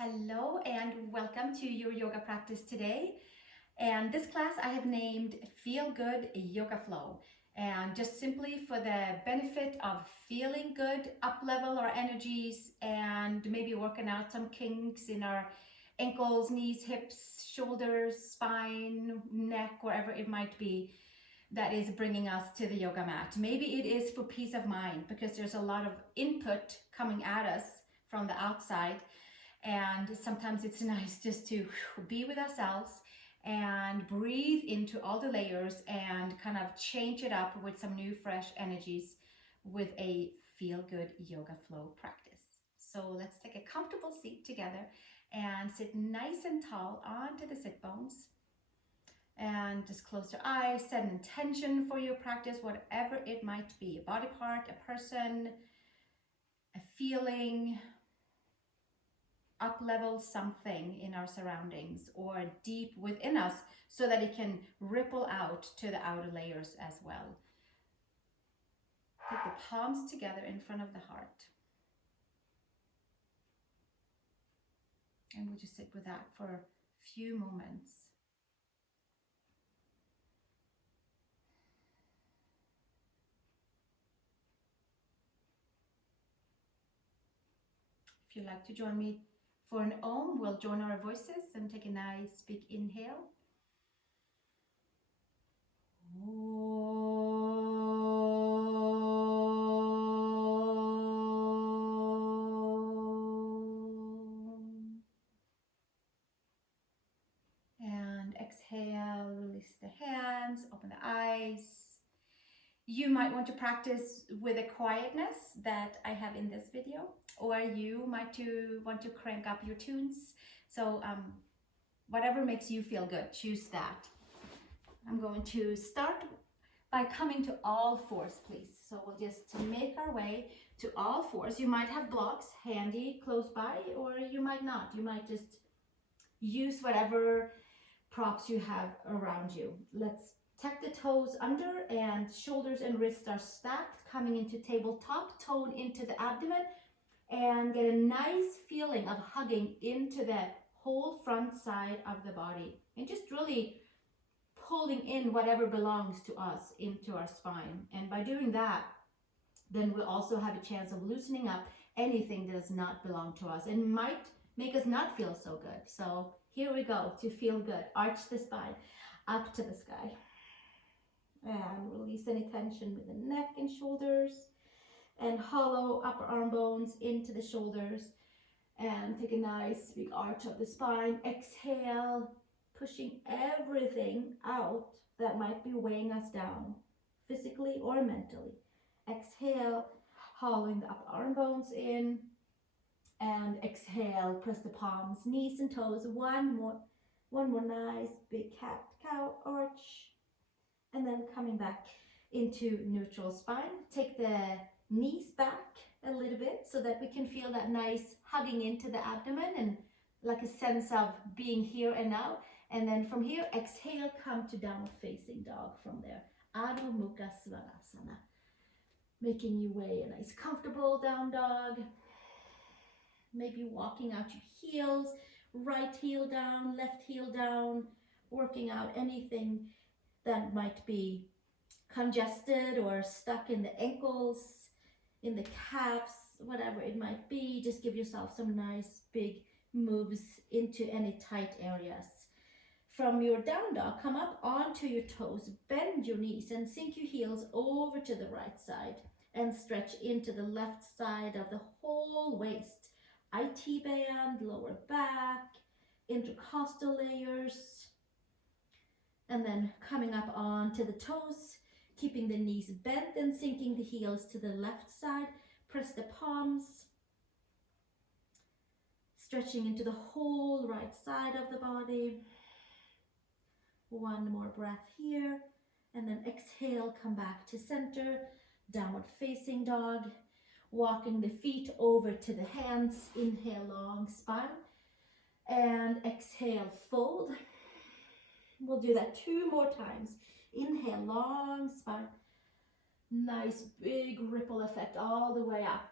Hello and welcome to your yoga practice today. And this class I have named Feel Good Yoga Flow. And just simply for the benefit of feeling good, up level our energies, and maybe working out some kinks in our ankles, knees, hips, shoulders, spine, neck, wherever it might be that is bringing us to the yoga mat. Maybe it is for peace of mind because there's a lot of input coming at us from the outside. And sometimes it's nice just to be with ourselves and breathe into all the layers and kind of change it up with some new fresh energies with a feel good yoga flow practice. So let's take a comfortable seat together and sit nice and tall onto the sit bones. And just close your eyes, set an intention for your practice, whatever it might be, a body part, a person, a feeling, up-level something in our surroundings or deep within us so that it can ripple out to the outer layers as well. Take the palms together in front of the heart. And we'll just sit with that for a few moments. If you'd like to join me for an Om, we'll join our voices and take a nice big inhale. And exhale, release the hands, open the eyes. You might want to practice with a quietness that I have in this video, or you might want to crank up your tunes. So whatever makes you feel good, choose that. I'm going to start by coming to all fours, please. So we'll just make our way to all fours. You might have blocks handy close by, or you might not. You might just use whatever props you have around you. Let's tuck the toes under and shoulders and wrists are stacked, coming into tabletop, tone into the abdomen, and get a nice feeling of hugging into the whole front side of the body. And just really pulling in whatever belongs to us into our spine. And by doing that, then we'll also have a chance of loosening up anything that does not belong to us and might make us not feel so good. So here we go to feel good. Arch the spine up to the sky. And release any tension with the neck and shoulders. And hollow upper arm bones into the shoulders. And take a nice big arch of the spine. Exhale, pushing everything out that might be weighing us down, physically or mentally. Exhale, hollowing the upper arm bones in. And exhale, press the palms, knees and toes. One more nice big cat-cow arch. And then coming back into neutral spine. Take the knees back a little bit so that we can feel that nice hugging into the abdomen and like a sense of being here and now. And then from here, exhale, come to downward facing dog from there. Adho Mukha Svanasana. Making your way a nice comfortable down dog. Maybe walking out your heels, right heel down, left heel down, working out anything that might be congested or stuck in the ankles, in the calves, whatever it might be. Just give yourself some nice big moves into any tight areas. From your down dog, come up onto your toes, bend your knees and sink your heels over to the right side and stretch into the left side of the whole waist. IT band, lower back, intercostal layers. And then coming up onto the toes, keeping the knees bent and sinking the heels to the left side. Press the palms. Stretching into the whole right side of the body. One more breath here. And then exhale, come back to center. Downward facing dog. Walking the feet over to the hands. Inhale, long spine. And exhale, fold. We'll do that 2 more times. Inhale, long spine. Nice big ripple effect all the way up.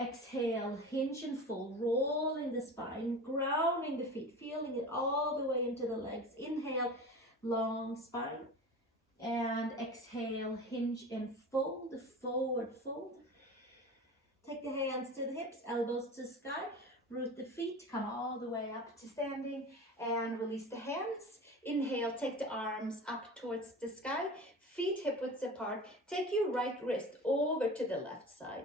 Exhale, hinge and fold, rolling the spine, grounding the feet, feeling it all the way into the legs. Inhale, long spine. And exhale, hinge and fold, forward fold. Take the hands to the hips, elbows to sky. Root the feet, come all the way up to standing and release the hands. Inhale, take the arms up towards the sky, feet hip width apart. Take your right wrist over to the left side.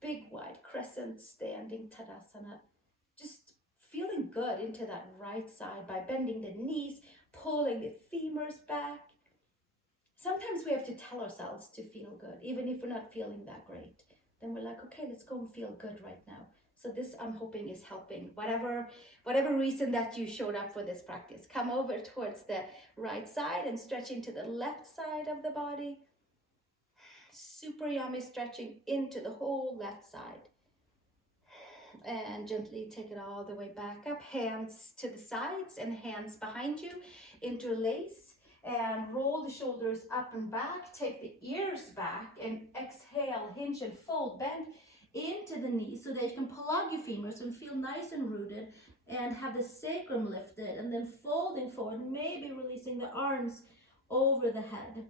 Big wide crescent standing Tadasana. Just feeling good into that right side by bending the knees, pulling the femurs back. Sometimes we have to tell ourselves to feel good, even if we're not feeling that great. Then we're like, okay, let's go and feel good right now. So this, I'm hoping, is helping. Whatever reason that you showed up for this practice, come over towards the right side and stretch into the left side of the body. Super yummy stretching into the whole left side. And gently take it all the way back up. Hands to the sides and hands behind you. Interlace and roll the shoulders up and back. Take the ears back and exhale, hinge and fold. Bend into the knees so that you can plug your femurs and feel nice and rooted and have the sacrum lifted, and then folding forward, maybe releasing the arms over the head.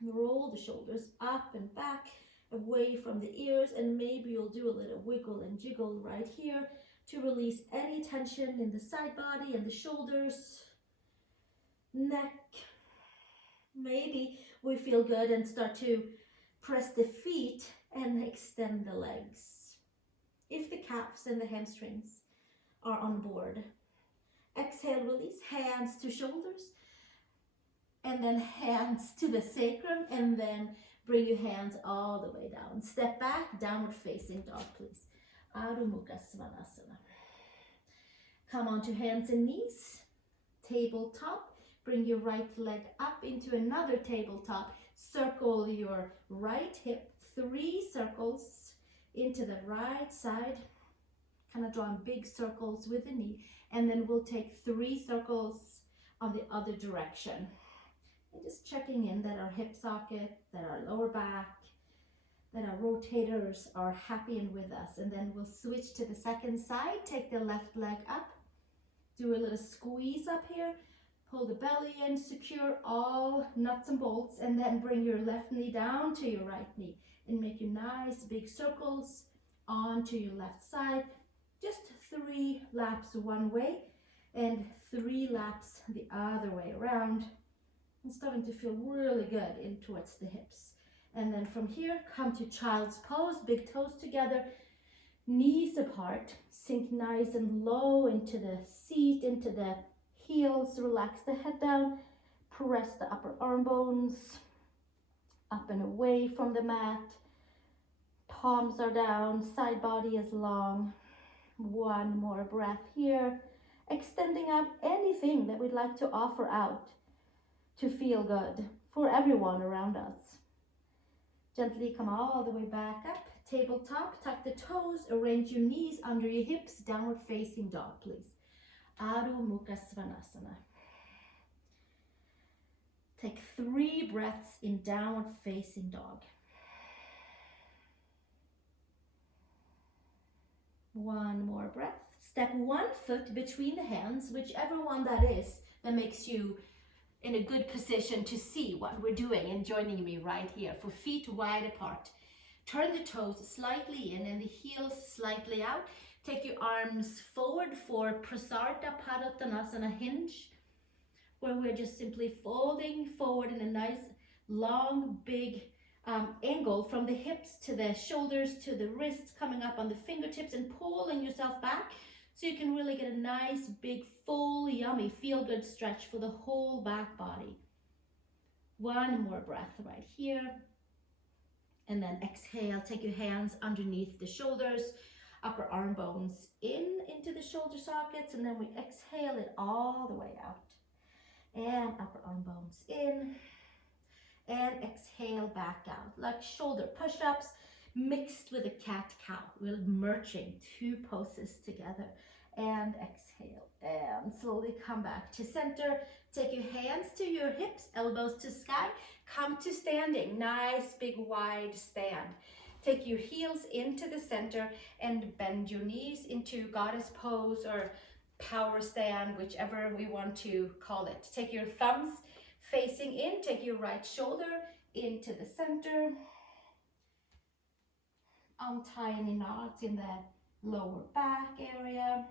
Roll the shoulders up and back, away from the ears, and maybe you'll do a little wiggle and jiggle right here to release any tension in the side body and the shoulders, neck. Maybe we feel good and start to press the feet and extend the legs. If the calves and the hamstrings are on board. Exhale, release, hands to shoulders, and then hands to the sacrum, and then bring your hands all the way down. Step back, downward facing dog, please. Adho Mukha Svanasana. Come onto hands and knees, tabletop. Bring your right leg up into another tabletop. Circle your right hip, 3 circles into the right side. Kind of drawing big circles with the knee. And then we'll take 3 circles on the other direction. And just checking in that our hip socket, that our lower back, that our rotators are happy and with us. And then we'll switch to the second side. Take the left leg up. Do a little squeeze up here. Pull the belly in, secure all nuts and bolts, and then bring your left knee down to your right knee. And make your nice big circles onto your left side. Just 3 laps one way and 3 laps the other way around. And starting to feel really good in towards the hips. And then from here, come to child's pose, big toes together, knees apart, sink nice and low into the seat, into the heels, relax the head down, press the upper arm bones up and away from the mat. Palms are down, side body is long. One more breath here, extending out anything that we'd like to offer out to feel good for everyone around us. Gently come all the way back up, tabletop, tuck the toes, arrange your knees under your hips, downward facing dog, please. Adho Mukha Svanasana. Take 3 breaths in downward facing dog. One more breath. Step 1 foot between the hands, whichever one that is that makes you in a good position to see what we're doing, and joining me right here for feet wide apart. Turn the toes slightly in and the heels slightly out. Take your arms forward for Prasarta Padanasana Hinge, where we're just simply folding forward in a nice long big angle from the hips to the shoulders to the wrists, coming up on the fingertips and pulling yourself back so you can really get a nice big full yummy feel good stretch for the whole back body. One more breath right here, and then exhale. Take your hands underneath the shoulders, upper arm bones into the shoulder sockets, and then we exhale it all the way out, and upper arm bones in, and exhale back out, like shoulder push-ups mixed with a cat-cow. We're merging 2 poses together, and exhale, and slowly come back to center. Take your hands to your hips, elbows to sky, come to standing, nice big wide stand. Take your heels into the center and bend your knees into goddess pose or power stand, whichever we want to call it. Take your thumbs facing in, take your right shoulder into the center. Untie any knots in the lower back area.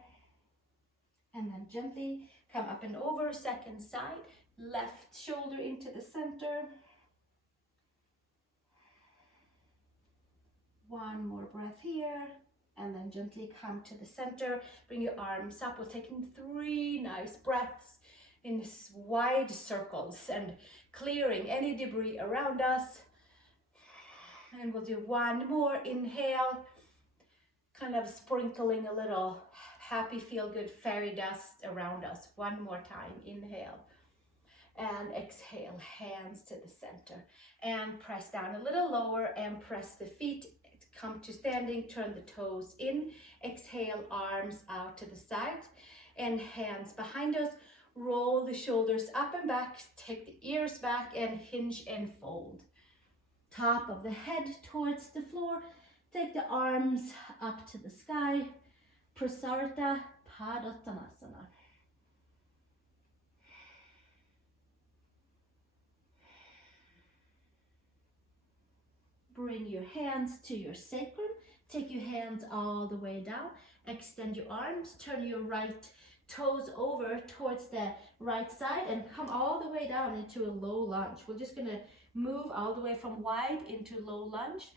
And then gently come up and over, second side, left shoulder into the center. One more breath here, and then gently come to the center. Bring your arms up. We're taking 3 nice breaths in wide circles and clearing any debris around us. And we'll do one more inhale, kind of sprinkling a little happy, feel-good fairy dust around us. One more time, inhale. And exhale, hands to the center. And press down a little lower and press the feet. Come to standing, turn the toes in. Exhale, arms out to the side. And hands behind us. Roll the shoulders up and back. Take the ears back and hinge and fold. Top of the head towards the floor. Take the arms up to the sky. Prasarta Padanasana. Bring your hands to your sacrum. Take your hands all the way down. Extend your arms. Turn your right toes over towards the right side and come all the way down into a low lunge. We're just going to move all the way from wide into low lunge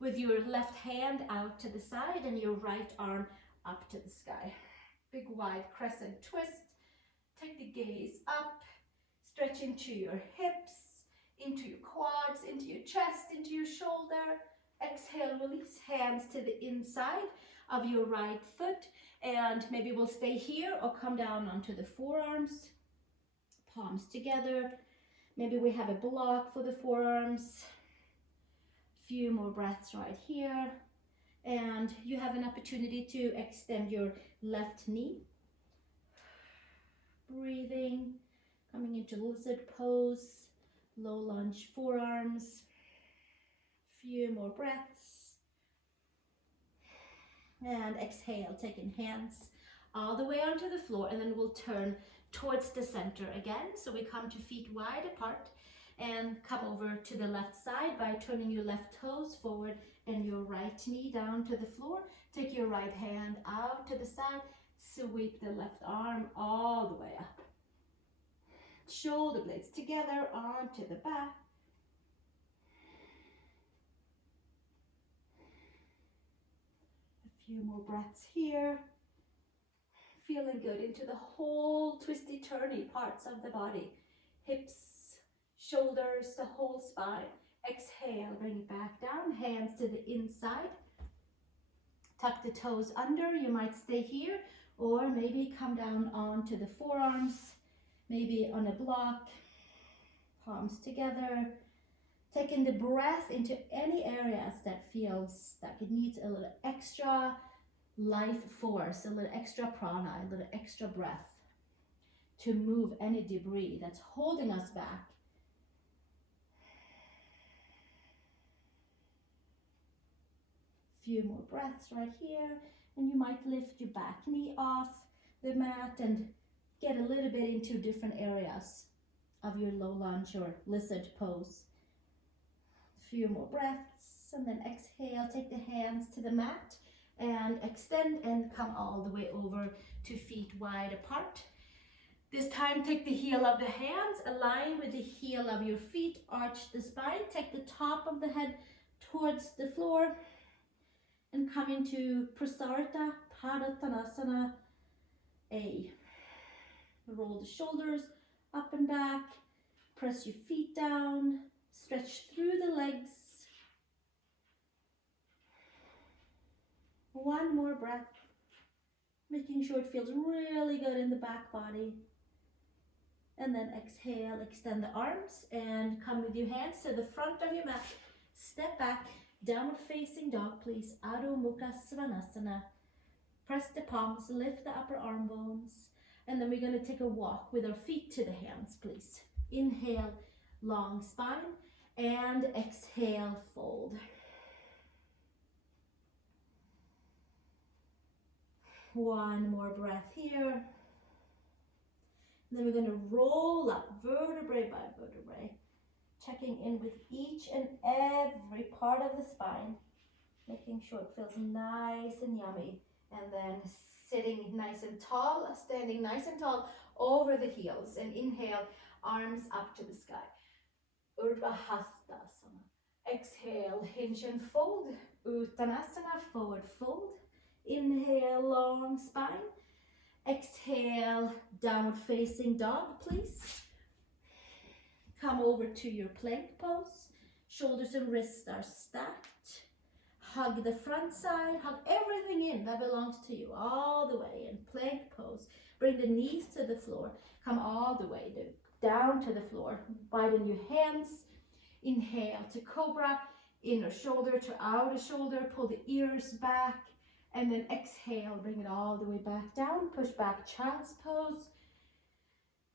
with your left hand out to the side and your right arm up to the sky. Big wide crescent twist. Take the gaze up. Stretch into your hips, into your quads, into your chest, into your shoulder. Exhale, release hands to the inside of your right foot. And maybe we'll stay here or come down onto the forearms. Palms together. Maybe we have a block for the forearms. Few more breaths right here. And you have an opportunity to extend your left knee. Breathing, coming into lizard pose, low lunge forearms. Few more breaths. And exhale, taking hands all the way onto the floor, and then we'll turn towards the center again. So we come to feet wide apart and come over to the left side by turning your left toes forward and your right knee down to the floor. Take your right hand out to the side. Sweep the left arm all the way up. Shoulder blades together onto the back. A few more breaths here. Feeling good into the whole twisty turny parts of the body. Hips, shoulders, the whole spine. Exhale, bring it back down, hands to the inside. Tuck the toes under. You might stay here or maybe come down onto the forearms, maybe on a block, palms together. Taking the breath into any areas that feels like it needs a little extra life force, a little extra prana, a little extra breath to move any debris that's holding us back. Few more breaths right here, and you might lift your back knee off the mat and get a little bit into different areas of your low lunge or lizard pose. A few more breaths, and then exhale, take the hands to the mat and extend and come all the way over to feet wide apart. This time, take the heel of the hands, align with the heel of your feet, arch the spine, take the top of the head towards the floor, and come into Prasarta Padanasana A. Roll the shoulders up and back, press your feet down, stretch through the legs. One more breath, making sure it feels really good in the back body. And then exhale, extend the arms and come with your hands to the front of your mat. Step back, downward facing dog, please. Adho Mukha Svanasana. Press the palms, lift the upper arm bones. And then we're going to take a walk with our feet to the hands, please. Inhale, long spine. And exhale, fold. One more breath here. Then we're going to roll up vertebrae by vertebrae, checking in with each and every part of the spine, making sure it feels nice and yummy. And then sitting nice and tall, standing nice and tall over the heels. And inhale, arms up to the sky. Urdhva-hastasana. Exhale, hinge and fold. Uttanasana, forward fold. Inhale, long spine. Exhale, downward facing dog, please. Come over to your plank pose. Shoulders and wrists are stacked. Hug the front side, hug everything in that belongs to you, all the way in plank pose. Bring the knees to the floor. Come all the way down to the floor. Widen your hands. Inhale to cobra, inner shoulder to outer shoulder. Pull the ears back. And then exhale, bring it all the way back down. Push back, child's pose.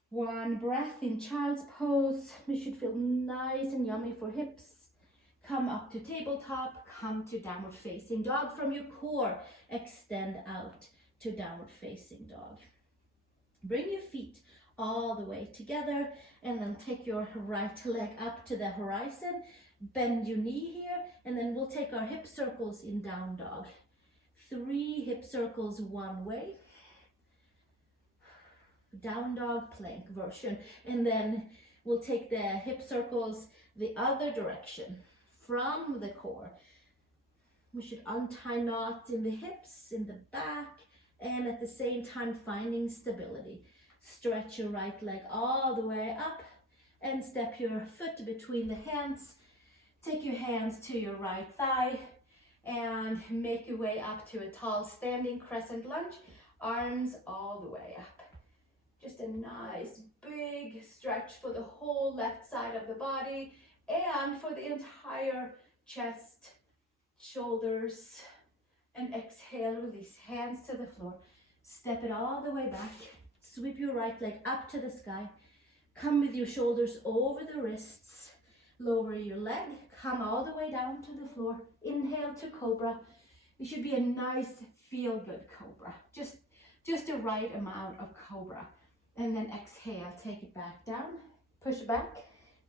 One breath in child's pose. You should feel nice and yummy for hips. Come up to tabletop, come to downward facing dog. From your core, extend out to downward facing dog. Bring your feet all the way together and then take your right leg up to the horizon. Bend your knee here and then we'll take our hip circles in down dog. 3 hip circles one way. Down dog plank version. And then we'll take the hip circles the other direction. From the core. We should untie knots in the hips, in the back, and at the same time finding stability. Stretch your right leg all the way up and step your foot between the hands. Take your hands to your right thigh and make your way up to a tall standing crescent lunge. Arms all the way up. Just a nice big stretch for the whole left side of the body. And for the entire chest, shoulders, and exhale, release hands to the floor. Step it all the way back. Sweep your right leg up to the sky. Come with your shoulders over the wrists. Lower your leg. Come all the way down to the floor. Inhale to cobra. It should be a nice feel-good cobra. Just the right amount of cobra. And then exhale, take it back down. Push back.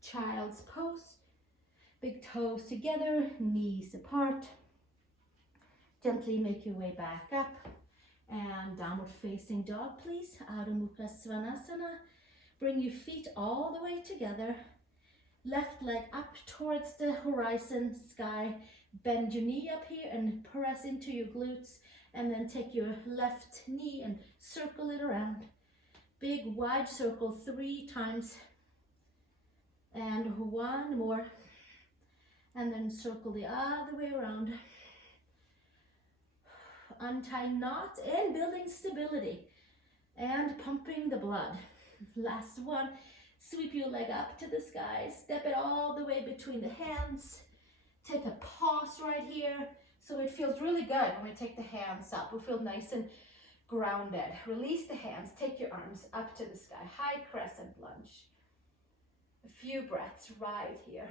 Child's pose. Big toes together, knees apart. Gently make your way back up. And downward facing dog, please. Adho Mukha Svanasana. Bring your feet all the way together. Left leg up towards the horizon, sky. Bend your knee up here and press into your glutes. And then take your left knee and circle it around. Big wide circle 3 times. And 1 more. And then circle the other way around. Untie knots and building stability. And pumping the blood. Last one. Sweep your leg up to the sky. Step it all the way between the hands. Take a pause right here. So it feels really good when we take the hands up. We feel nice and grounded. Release the hands. Take your arms up to the sky. High crescent lunge. A few breaths right here.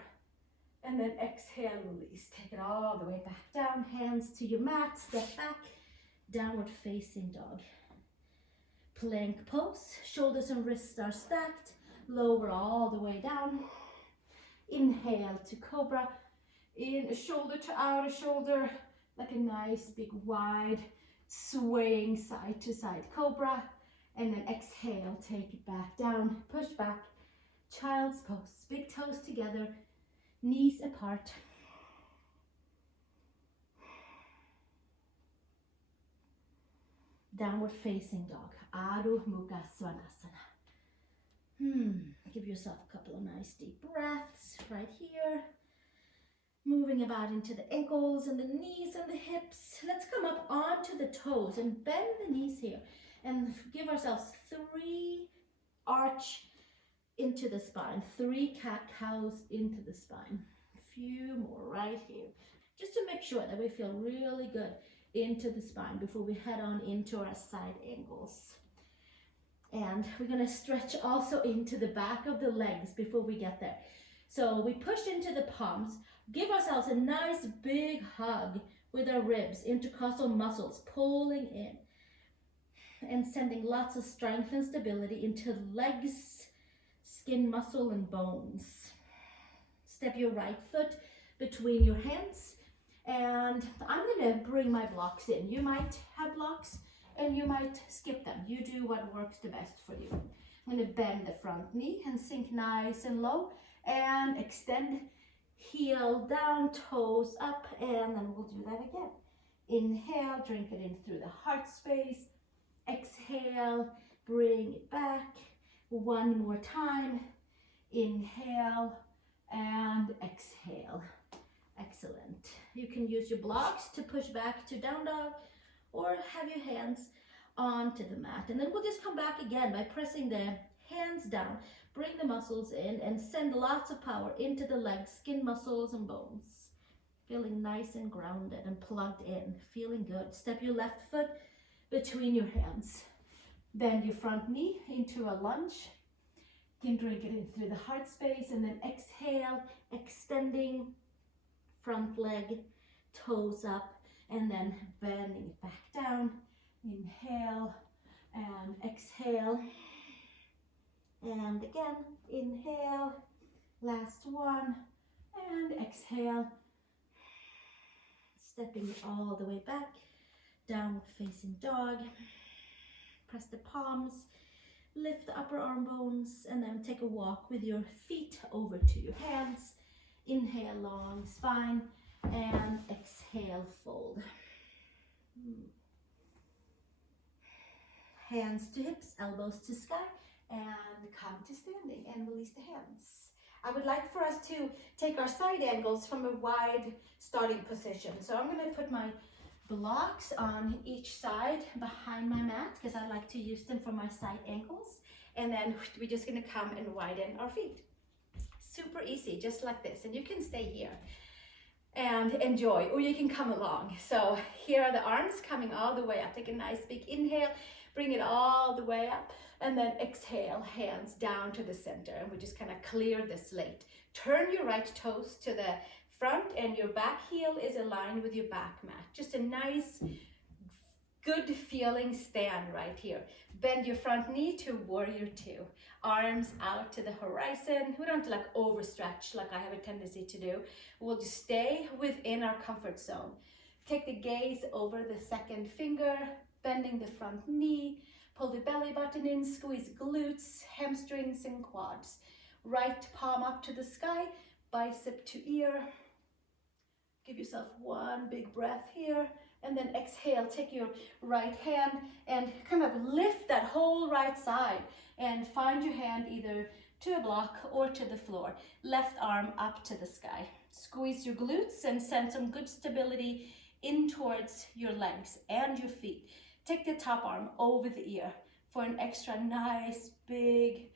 And then exhale, release. Take it all the way back down. Hands to your mat. Step back. Downward facing dog. Plank pose. Shoulders and wrists are stacked. Lower all the way down. Inhale to cobra. In shoulder to outer shoulder. Like a nice big wide swaying side to side cobra. And then exhale, take it back down. Push back. Child's pose, big toes together, knees apart. Downward facing dog, Adho Mukha Svanasana. Give yourself a couple of nice deep breaths right here. Moving about into the ankles and the knees and the hips. Let's come up onto the toes and bend the knees here. And give ourselves 3 arch into the spine, 3 cat-cows into the spine. A few more right here. Just to make sure that we feel really good into the spine before we head on into our side angles. And we're going to stretch also into the back of the legs before we get there. So we push into the palms, give ourselves a nice big hug with our ribs, intercostal muscles pulling in. and sending lots of strength and stability into legs, skin, muscle, and bones. Step your right foot between your hands, and I'm going to bring my blocks in. You might have blocks and you might skip them. You do what works the best for you. I'm going to bend the front knee and sink nice and low and extend, heel down, toes up, and then we'll do that again. Inhale, drink it in through the heart space. Exhale, bring it back. One more time. Inhale and exhale. Excellent. You can use your blocks to push back to down dog or have your hands onto the mat. And then we'll just come back again by pressing the hands down. Bring the muscles in and send lots of power into the legs, skin, muscles, and bones. Feeling nice and grounded and plugged in. Feeling good. Step your left foot between your hands. Bend your front knee into a lunge. You can drink it in through the heart space, and then exhale, extending front leg, toes up, and then bending it back down. Inhale and exhale. And again, inhale, last one, and exhale. Stepping it all the way back, downward facing dog. Press the palms, lift the upper arm bones, and then take a walk with your feet over to your hands. Inhale, long spine, and exhale, fold. Hands to hips, elbows to sky, and come to standing and release the hands. I would like for us to take our side angles from a wide starting position. So I'm going to put my blocks on each side behind my mat because I like to use them for my side ankles. And then we're just going to come and widen our feet. Super easy, just like this. And you can stay here and enjoy, or you can come along. So here are the arms coming all the way up. Take a nice big inhale, bring it all the way up. And then exhale, hands down to the center, and we just kind of clear the slate. Turn your right toes to the front, and your back heel is aligned with your back mat. Just a nice, good feeling stand right here. Bend your front knee to warrior two. Arms out to the horizon. We don't have to like overstretch like I have a tendency to do. We'll just stay within our comfort zone. Take the gaze over the second finger, bending the front knee. Pull the belly button in, squeeze glutes, hamstrings, and quads. Right palm up to the sky, bicep to ear. Give yourself one big breath here, and then exhale. Take your right hand and kind of lift that whole right side and find your hand either to a block or to the floor. Left arm up to the sky. Squeeze your glutes and send some good stability in towards your legs and your feet. Take the top arm over the ear for an extra nice, big,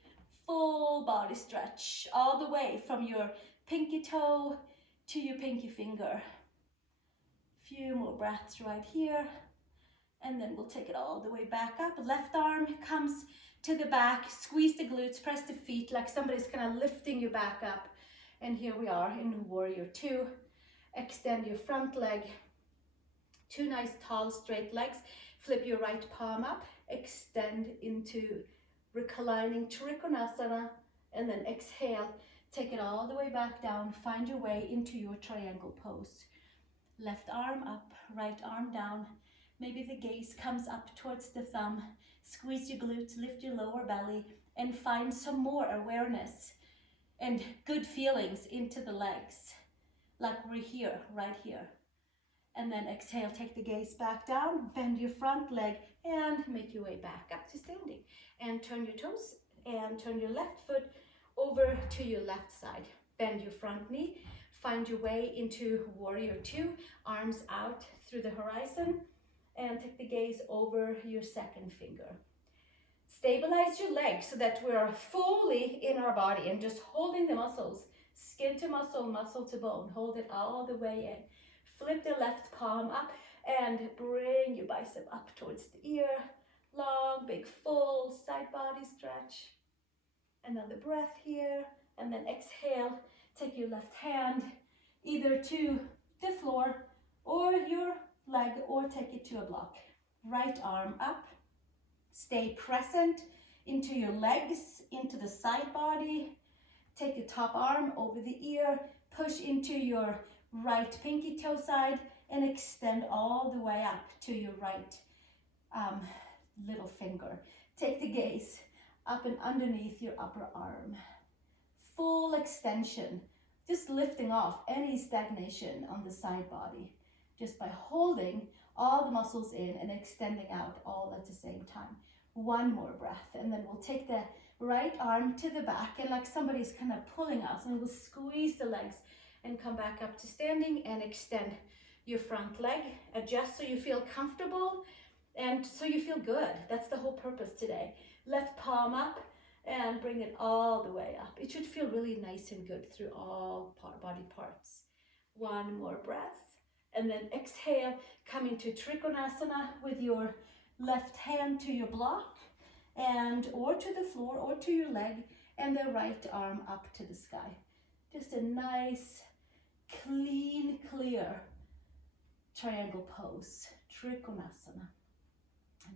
full body stretch all the way from your pinky toe to your pinky finger. Few more breaths right here, and then we'll take it all the way back up. Left arm comes to the back, squeeze the glutes, press the feet like somebody's kind of lifting you back up. And here we are in warrior two. Extend your front leg, two nice tall straight legs. Flip your right palm up, extend into reclining Triconasana, and then exhale. Take it all the way back down. Find your way into your triangle pose. Left arm up, right arm down. Maybe the gaze comes up towards the thumb. Squeeze your glutes, lift your lower belly, and find some more awareness and good feelings into the legs. Like we're here, right here. And then exhale, take the gaze back down, bend your front leg, and make your way back up to standing. And turn your toes, and turn your left foot over to your left side. Bend your front knee, find your way into warrior two, arms out through the horizon, and take the gaze over your second finger. Stabilize your legs so that we are fully in our body and just holding the muscles, skin to muscle, muscle to bone. Hold it all the way in. Flip the left palm up and bring your bicep up towards the ear. Long, big, full side body stretch. Another breath here, and then exhale. Take your left hand either to the floor or your leg, or take it to a block. Right arm up, Stay present into your legs, into the side body. Take the top arm over the ear, push into your right pinky toe side, and extend all the way up to your right little finger. Take the gaze up and underneath your upper arm. Full extension, just lifting off any stagnation on the side body, just by holding all the muscles in and extending out all at the same time. One more breath, and then we'll take the right arm to the back, and like somebody's kind of pulling us, and we'll squeeze the legs and come back up to standing and extend your front leg. Adjust so you feel comfortable and so you feel good. That's the whole purpose today. Left palm up and bring it all the way up. It should feel really nice and good through all body parts. One more breath, and then exhale, come into Triconasana with your left hand to your block and or to the floor or to your leg, and the right arm up to the sky. Just a nice, clean, clear triangle pose, Triconasana.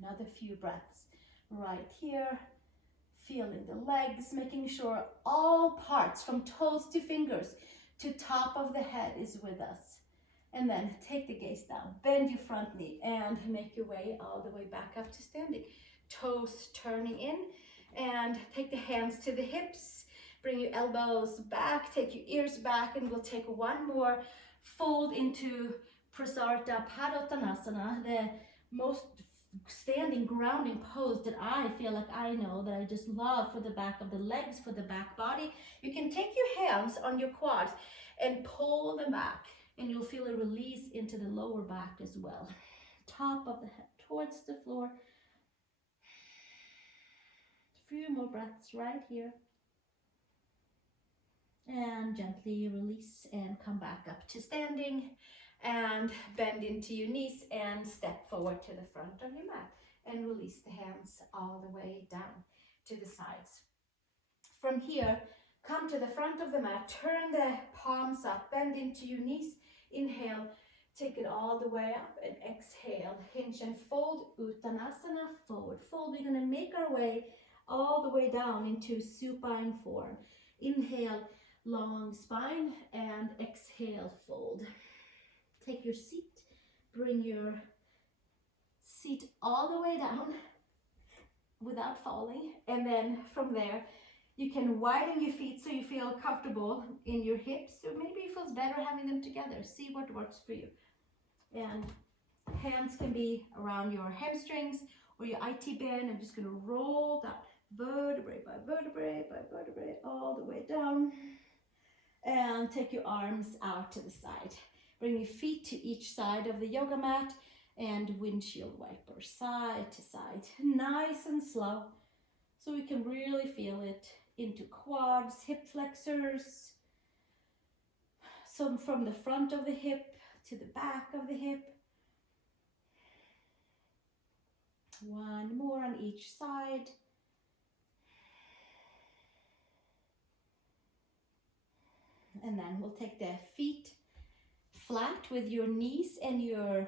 Another few breaths right here, feeling the legs, making sure all parts from toes to fingers to top of the head is with us. And then take the gaze down, bend your front knee and make your way all the way back up to standing. Toes turning in, and take the hands to the hips, bring your elbows back, take your ears back, and we'll take one more fold into Prasarta Padanasana, the most standing grounding pose that I feel like I know that I just love for the back of the legs, for the back body. You can take your hands on your quads and pull them back, and you'll feel a release into the lower back as well. Top of the head towards the floor. A few more breaths right here. And gently release and come back up to standing, and bend into your knees and step forward to the front of your mat and release the hands all the way down to the sides. From here, come to the front of the mat, turn the palms up, bend into your knees, inhale, take it all the way up, and exhale, hinge and fold, Uttanasana, forward fold. We're gonna make our way all the way down into supine form. Inhale, long spine, and exhale, fold. Take your seat, bring your seat all the way down without falling, and then from there you can widen your feet so you feel comfortable in your hips, or maybe it feels better having them together. See what works for you. And hands can be around your hamstrings or your IT band. I'm just going to roll that vertebrae by vertebrae by vertebrae all the way down, and take your arms out to the side. Bring your feet to each side of the yoga mat and windshield wiper side to side, nice and slow, so we can really feel it into quads, hip flexors. So from the front of the hip to the back of the hip. One more on each side. And then we'll take the feet flat with your knees and your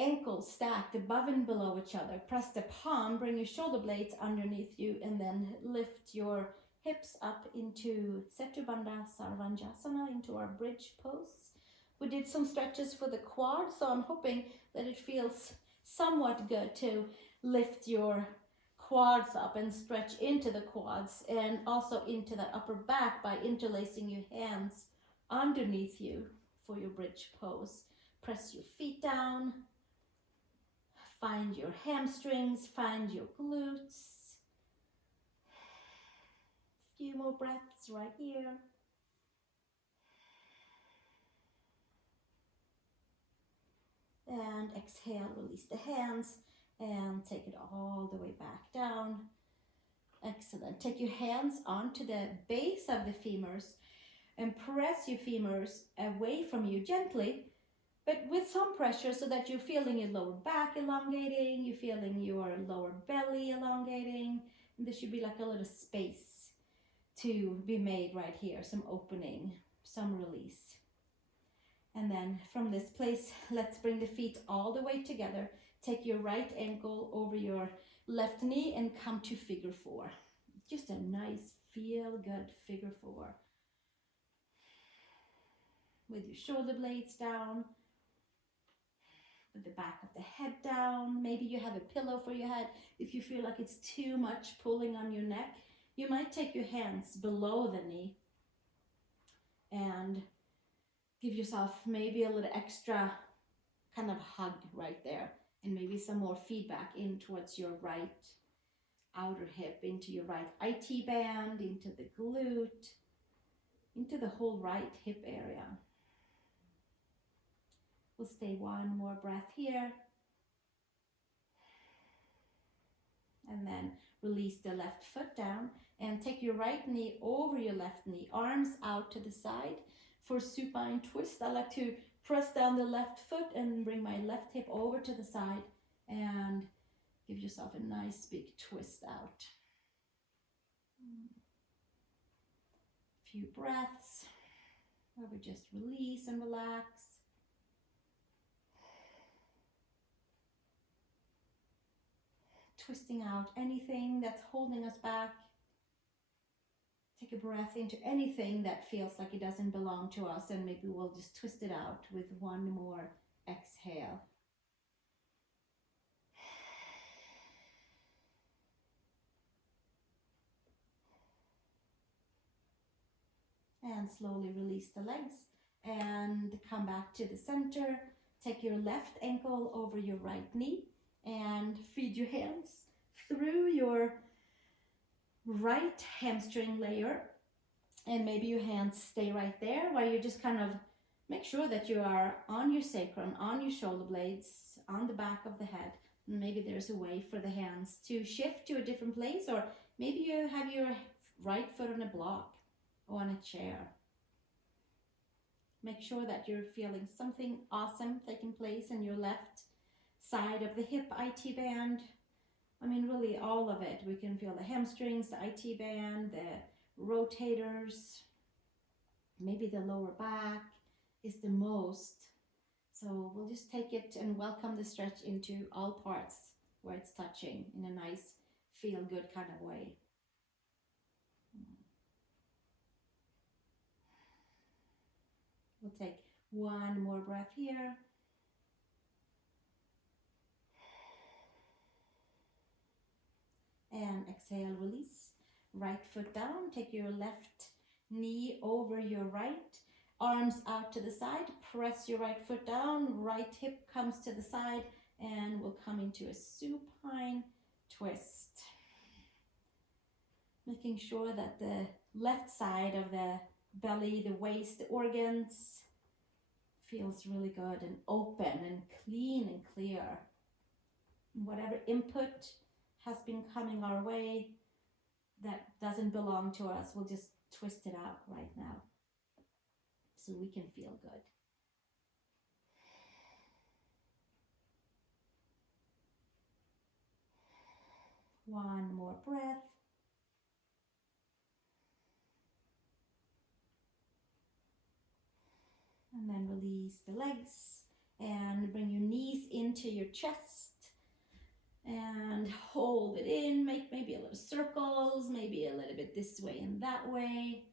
ankles stacked above and below each other. Press the palm, bring your shoulder blades underneath you, and then lift your hips up into Setu Bandha Sarvanjasana, into our bridge pose. We did some stretches for the quad, so I'm hoping that it feels somewhat good to lift your quads up and stretch into the quads and also into the upper back by interlacing your hands underneath you for your bridge pose. Press your feet down, find your hamstrings, find your glutes. A few more breaths right here. And exhale, release the hands and take it all the way back down. Excellent. Take your hands onto the base of the femurs and press your femurs away from you gently, but with some pressure so that you're feeling your lower back elongating, you're feeling your lower belly elongating, and there should be like a little space to be made right here, some opening, some release. And then from this place, let's bring the feet all the way together. take your right ankle over your left knee and come to figure four. Just a nice feel good figure four. With your shoulder blades down, with the back of the head down. Maybe you have a pillow for your head. If you feel like it's too much pulling on your neck, you might take your hands below the knee and give yourself maybe a little extra kind of hug right there, and maybe some more feedback in towards your right outer hip, into your right IT band, into the glute, into the whole right hip area. We'll stay one more breath here. And then release the left foot down and take your right knee over your left knee, arms out to the side. For supine twist, I like to press down the left foot and bring my left hip over to the side and give yourself a nice big twist out. A few breaths where we just release and relax. Twisting out anything that's holding us back. Take a breath into anything that feels like it doesn't belong to us, and maybe we'll just twist it out with one more exhale. And slowly release the legs and come back to the center. Take your left ankle over your right knee and feed your hands through your right hamstring layer, and maybe your hands stay right there, where you just kind of make sure that you are on your sacrum, on your shoulder blades, on the back of the head. And maybe there's a way for the hands to shift to a different place, or maybe you have your right foot on a block or on a chair. Make sure that you're feeling something awesome taking place in your left side of the hip IT band. I mean, really all of it. We can feel the hamstrings, the IT band, the rotators. Maybe the lower back is the most. So we'll just take it and welcome the stretch into all parts where it's touching in a nice, feel-good kind of way. We'll take one more breath here. And exhale, release. Right foot down, take your left knee over your right, arms out to the side, press your right foot down, right hip comes to the side, and we'll come into a supine twist. Making sure that the left side of the belly, the waist, the organs feels really good and open and clean and clear. Whatever input has been coming our way that doesn't belong to us, we'll just twist it out right now so we can feel good. One more breath. And then release the legs and bring your knees into your chest. And hold it in, make maybe a little circles, maybe a little bit this way and that way.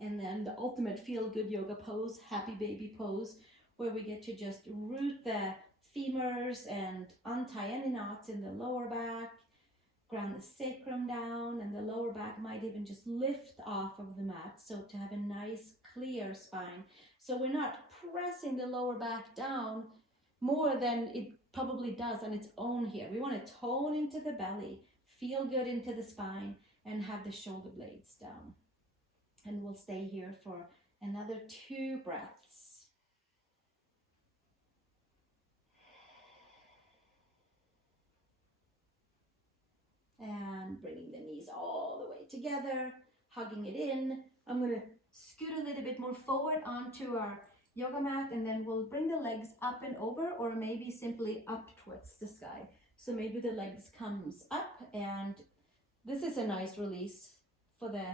And then the ultimate feel-good yoga pose, happy baby pose, where we get to just root the femurs and untie any knots in the lower back, ground the sacrum down, and the lower back might even just lift off of the mat, so to have a nice clear spine. So we're not pressing the lower back down more than it probably does on its own here. We want to tone into the belly, feel good into the spine, and have the shoulder blades down. And we'll stay here for another 2 breaths. And bringing the knees all the way together, hugging it in. I'm going to scoot a little bit more forward onto our yoga mat, and then we'll bring the legs up and over, or maybe simply up towards the sky. So maybe the legs comes up, and this is a nice release for the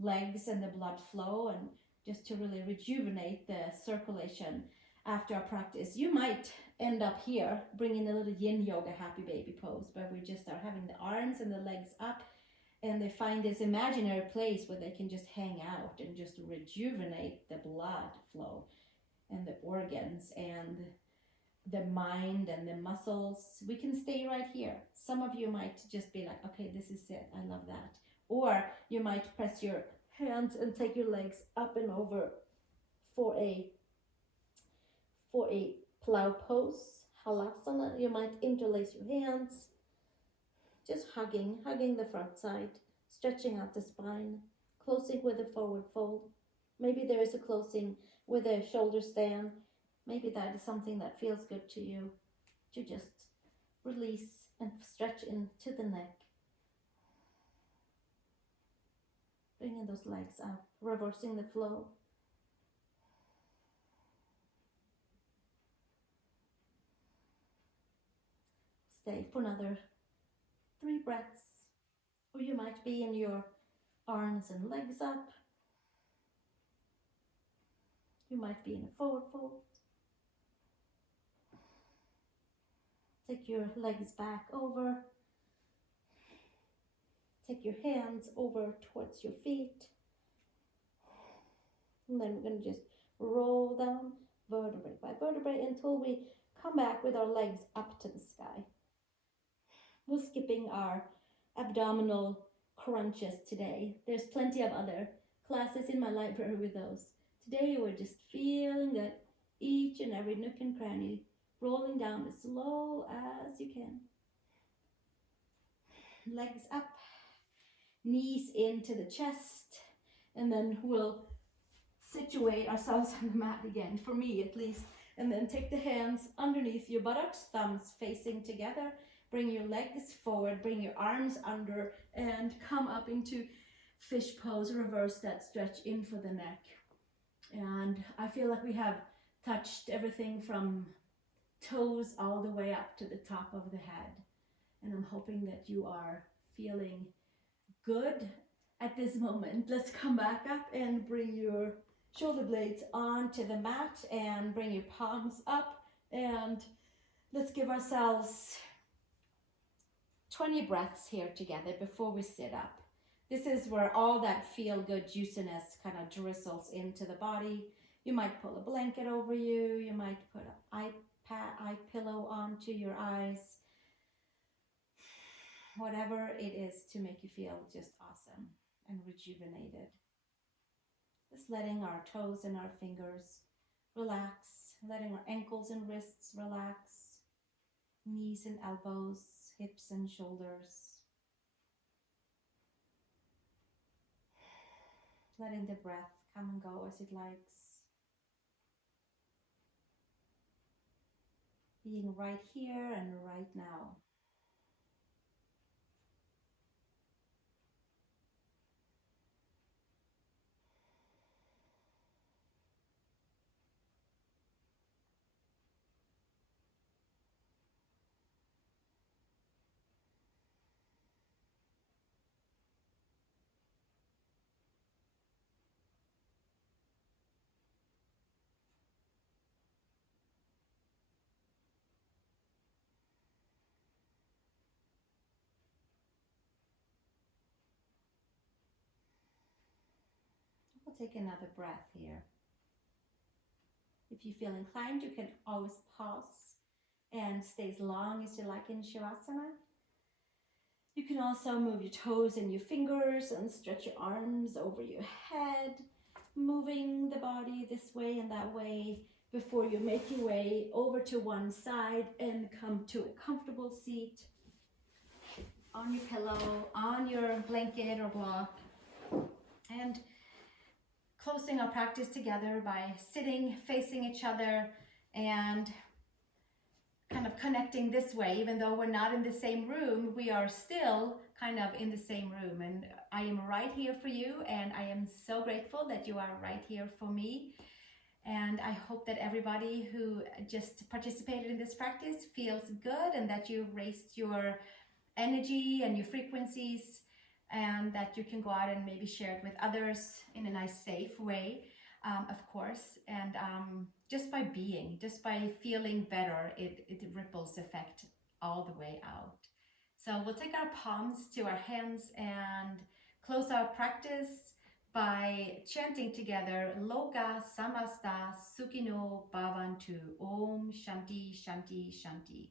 legs and the blood flow, and just to really rejuvenate the circulation. after our practice. You might end up here bringing a little yin yoga happy baby pose, where we just are having the arms and the legs up, and they find this imaginary place where they can just hang out and just rejuvenate the blood flow and the organs and the mind and the muscles. We can stay right here. Some of you might just be like, okay, this is it, I love that. Or you might press your hands and take your legs up and over for a plow pose, halasana. You might interlace your hands, just hugging the front side, stretching out the spine, closing with a forward fold. Maybe there is a closing with a shoulder stand. Maybe that is something that feels good to you, to just release and stretch into the neck. Bringing those legs up, reversing the flow. Stay for another 3 breaths. Or you might be in your arms and legs up. You might be in a forward fold. Take your legs back over. Take your hands over towards your feet. And then we're going to just roll down vertebrae by vertebrae until we come back with our legs up to the sky. We're skipping our abdominal crunches today. There's plenty of other classes in my library with those. Today we're just feeling good, each and every nook and cranny, rolling down as slow as you can. Legs up, knees into the chest, and then we'll situate ourselves on the mat again, for me at least. And then take the hands underneath your buttocks, thumbs facing together. Bring your legs forward, bring your arms under, and come up into fish pose. Reverse that stretch in for the neck. And I feel like we have touched everything from toes all the way up to the top of the head. And I'm hoping that you are feeling good at this moment. Let's come back up and bring your shoulder blades onto the mat and bring your palms up, and let's give ourselves 20 breaths here together before we sit up. This is where all that feel-good juiciness kind of drizzles into the body. You might pull a blanket over you. You might put an eye pillow onto your eyes. Whatever it is to make you feel just awesome and rejuvenated. Just letting our toes and our fingers relax, letting our ankles and wrists relax, knees and elbows, hips and shoulders. Letting the breath come and go as it likes. Being right here and right now. We'll take another breath here. If you feel inclined, you can always pause and stay as long as you like in Shavasana. You can also move your toes and your fingers and stretch your arms over your head, moving the body this way and that way before you make your way over to one side and come to a comfortable seat on your pillow, on your blanket or block, and closing our practice together by sitting facing each other and kind of connecting this way. Even though we're not in the same room, we are still kind of in the same room, and I am right here for you, and I am so grateful that you are right here for me. And I hope that everybody who just participated in this practice feels good, and that you raised your energy and your frequencies, and that you can go out and maybe share it with others in a nice, safe way, of course. And just by being, just by feeling better, it ripples effect all the way out. So we'll take our palms to our hands and close our practice by chanting together Loka Samasta Sukhino Bhavantu Om Shanti Shanti Shanti.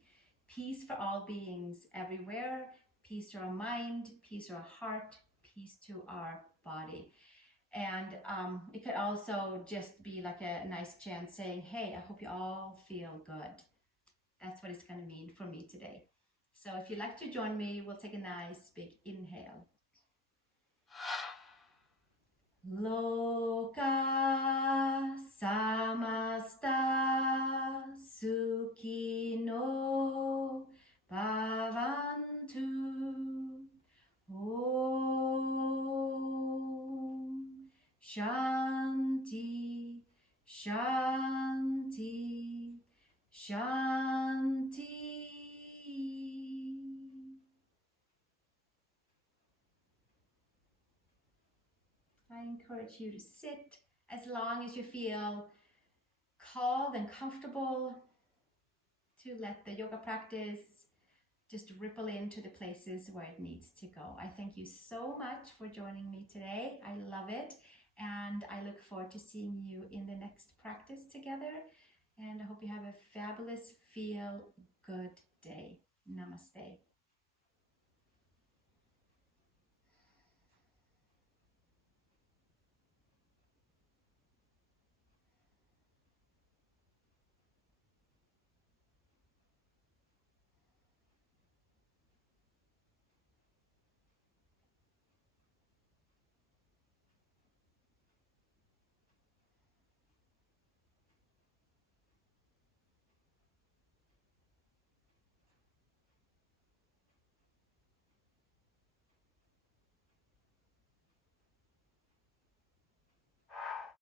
Peace for all beings everywhere, peace to our mind, peace to our heart, peace to our body. And it could also just be like a nice chant saying, hey, I hope you all feel good. That's what it's going to mean for me today. So if you'd like to join me, we'll take a nice big inhale. Loka samasta sukhino bhavantu. Om Shanti Shanti Shanti. I encourage you to sit as long as you feel called and comfortable, to let the yoga practice just ripple into the places where it needs to go. I thank you so much for joining me today. I love it. And I look forward to seeing you in the next practice together. And I hope you have a fabulous, feel good day. Namaste.